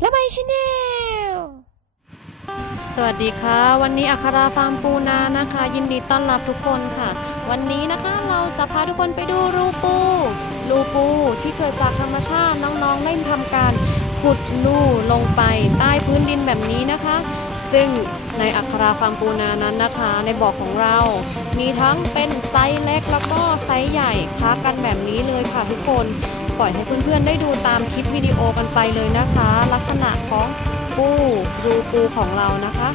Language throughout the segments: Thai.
และไมชแนลสวัสดีค่ะ วันนี้อัคราฟาร์มปูนานะคะ ยินดีต้อนรับทุกคนค่ะ วันนี้นะคะเราจะพาทุกคนไปดูรูปูรูปูที่เกิดจากธรรมชาติน้องๆได้ทำการขุดรูลงไปใต้พื้นดินแบบนี้นะคะ ซึ่งในอัคราฟาร์มปูนานั้นนะคะ ในบ่อของเรา มีทั้งเป็นไซส์เล็กแล้วก็ไซส์ใหญ่ค้ากันแบบนี้เลยค่ะทุกคน ปล่อยให้เพื่อนๆ ได้ดูตามคลิปวิดีโอกันไปเลยนะคะ ลักษณะของปูรูปูของเรานะคะ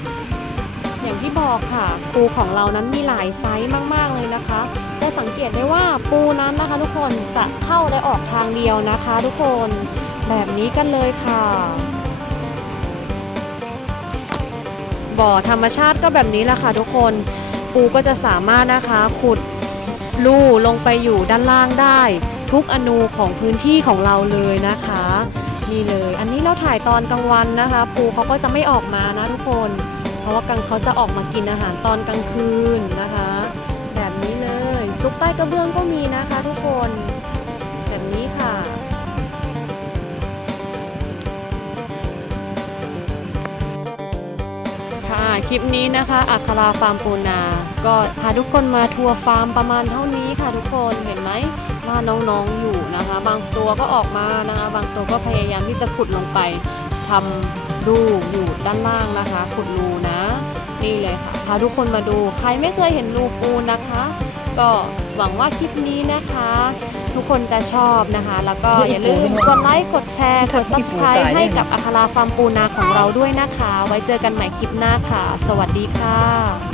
อย่างที่บอกค่ะ ปูของเรานั้นมีหลายไซส์มากๆเลยนะคะจะสังเกตได้ว่าปูนั้นนะคะ ทุกคนจะเข้าและออกทางเดียวนะคะ ทุกคนแบบนี้กันเลยค่ะ บ่อธรรมชาติก็แบบนี้แหละค่ะทุกคนปูก็จะสามารถนะคะขุดรูลงไปอยู่ด้านล่างได้ ทุกอนูของพื้นที่ของเราเลยนะคะนี่เลย อันนี้เราถ่ายตอนกลางวันนะคะ ปูเขาก็จะไม่ออกมานะทุกคน เพราะว่ากลางเขาจะออกมากินอาหารตอนกลางคืนนะคะ แบบนี้เลยซุปใต้กระเบื้องก็มีนะคะ ทุกคน ค่ะ คลิปนี้นะคะอัคราฟาร์มปูนา ก็พาทุกคนมาทัวร์ฟาร์มประมาณเท่านี้ค่ะทุกคนเห็นไหมว่าน้องๆอยู่นะคะ บางตัวก็ออกมานะคะ บางตัวก็พยายามที่จะขุดลงไปทำรูอยู่ด้านล่างนะคะ ขุดรูนะ นี่เลยค่ะพาทุกคนมาดูใครไม่เคยเห็นรูปูนะคะ ก็หวังว่าคลิปนี้นะคะ ทุกคนจะชอบนะคะ แล้วก็อย่าลืมกดไลค์กดแชร์กด subscribe ให้กับอัคราฟาร์มปูนาของเราด้วยนะคะ ไว้เจอกันใหม่คลิปหน้าค่ะ สวัสดีค่ะ